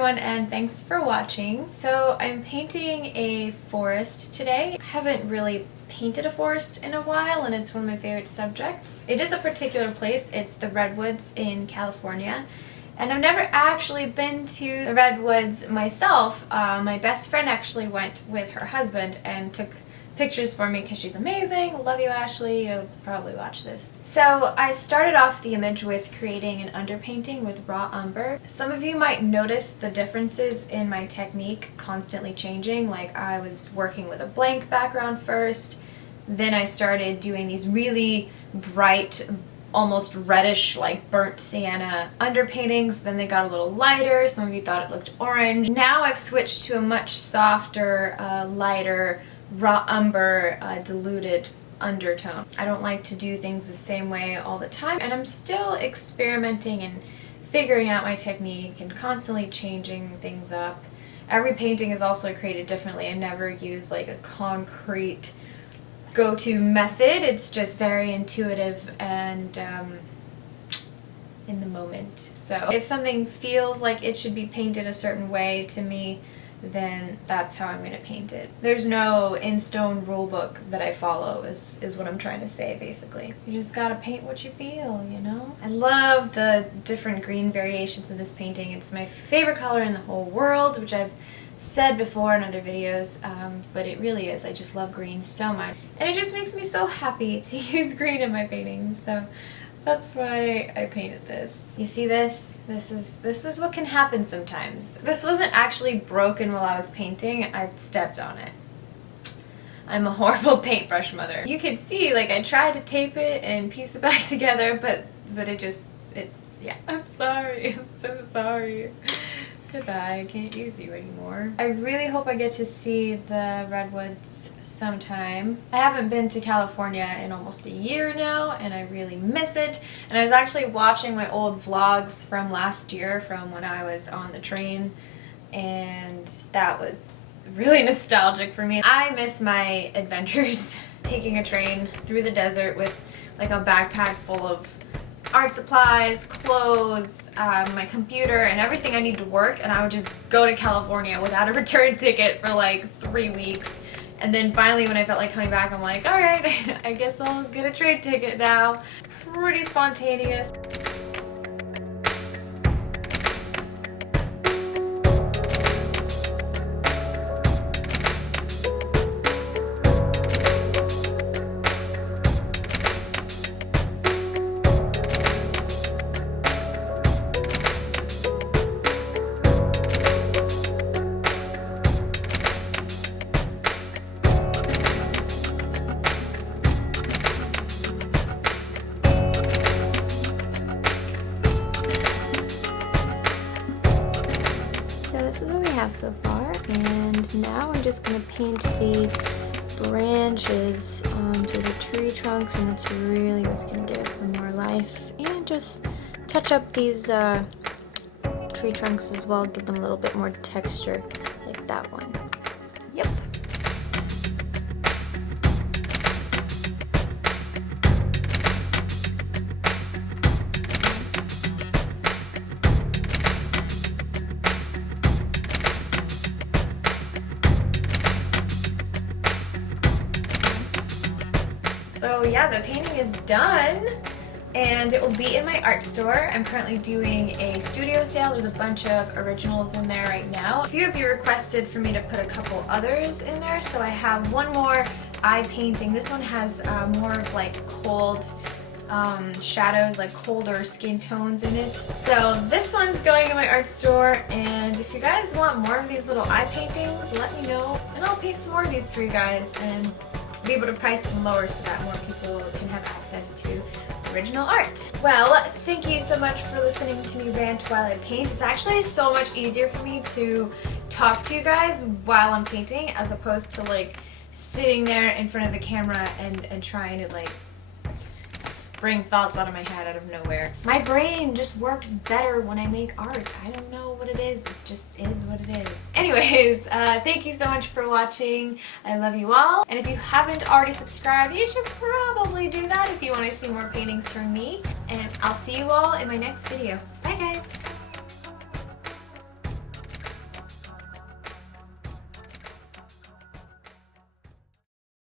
everyone, and thanks for watching. So I'm painting a forest today. I haven't really painted a forest in a while, and it's one of my favorite subjects. It is a particular place. It's the Redwoods in California. And I've never actually been to the Redwoods myself. My best friend actually went with her husband and took pictures for me because she's amazing. Love you, Ashley. You'll probably watch this. So I started off the image with creating an underpainting with raw umber. Some of you might notice the differences in my technique constantly changing. Like I was working with a blank background first, then I started doing these really bright, almost reddish, like burnt sienna underpaintings. Then they got a little lighter. Some of you thought it looked orange. Now I've switched to a much softer, lighter, raw umber, diluted undertone. I don't like to do things the same way all the time, and I'm still experimenting and figuring out my technique and constantly changing things up. Every painting is also created differently. I never use like a concrete go-to method. It's just very intuitive and in the moment. So if something feels like it should be painted a certain way to me, then that's how I'm going to paint it. There's no in-stone rule book that I follow is what I'm trying to say, basically. You just gotta paint what you feel, you know? I love the different green variations of this painting. It's my favorite color in the whole world, which I've said before in other videos, but it really is. I just love green so much. And it just makes me so happy to use green in my paintings, so that's why I painted this. You see this? This is what can happen sometimes. This wasn't actually broken while I was painting. I stepped on it. I'm a horrible paintbrush mother. You can see, like, I tried to tape it and piece it back together, but yeah. I'm sorry. I'm so sorry. Goodbye. I can't use you anymore. I really hope I get to see the Redwoods sometime. I haven't been to California in almost a year now, and I really miss it. And I was actually watching my old vlogs from last year, from when I was on the train, and that was really nostalgic for me. I miss my adventures taking a train through the desert with like a backpack full of art supplies, clothes, my computer, and everything I need to work, and I would just go to California without a return ticket for like 3 weeks. And then finally when I felt like coming back, I'm like, alright, I guess I'll get a train ticket now. Pretty spontaneous. This is what we have so far, and now I'm just going to paint the branches onto the tree trunks, and that's really what's going to give it some more life, and just touch up these tree trunks as well, give them a little bit more texture, like that one. Yep. So yeah, the painting is done, and it will be in my art store. I'm currently doing a studio sale. There's a bunch of originals in there right now. A few of you requested for me to put a couple others in there, so I have one more eye painting. This one has more of like cold shadows, like colder skin tones in it. So this one's going in my art store, and if you guys want more of these little eye paintings, let me know, and I'll paint some more of these for you guys and be able to price them lower so that more people can have access to original art. Well, thank you so much for listening to me rant while I paint. It's actually so much easier for me to talk to you guys while I'm painting as opposed to like sitting there in front of the camera and trying to like bring thoughts out of my head out of nowhere. My brain just works better when I make art. I don't know what it is. It just is what it is. Anyways, thank you so much for watching. I love you all. And if you haven't already subscribed, you should probably do that if you want to see more paintings from me. And I'll see you all in my next video. Bye guys!